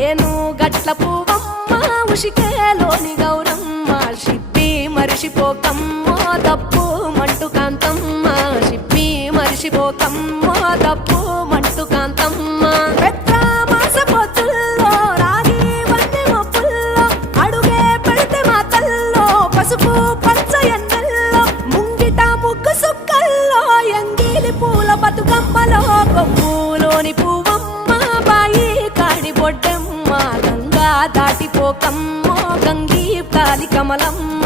ఏను గట్ల పువ్వమ్మ ఉషికేలోని గౌరమ్మ షిప్పి మరిషిపోకమ్మో తప్పు మంటు కాంతమ్మ షిప్పి మరిషిపోకమ్మో తప్పు మంటు కాంతమ్మ పెద్ద మాస పొత్తుల్లో రాగి వన్నె మొప్పుల్లో అడుగే పెడితే మాతల్లో పసుపు పచ్చ ఎన్నెల్లో ముంగిట ముగ్గు సుక్కల్లో ఎంగిలి పూల బతుకమ్మలో కొమ్ములోని పువ్వమ్మ బాయి కాడి బొడ్డెమ్మ గంగా దాటిపోకమ్మో గంగీ కాలి కమలమ్మ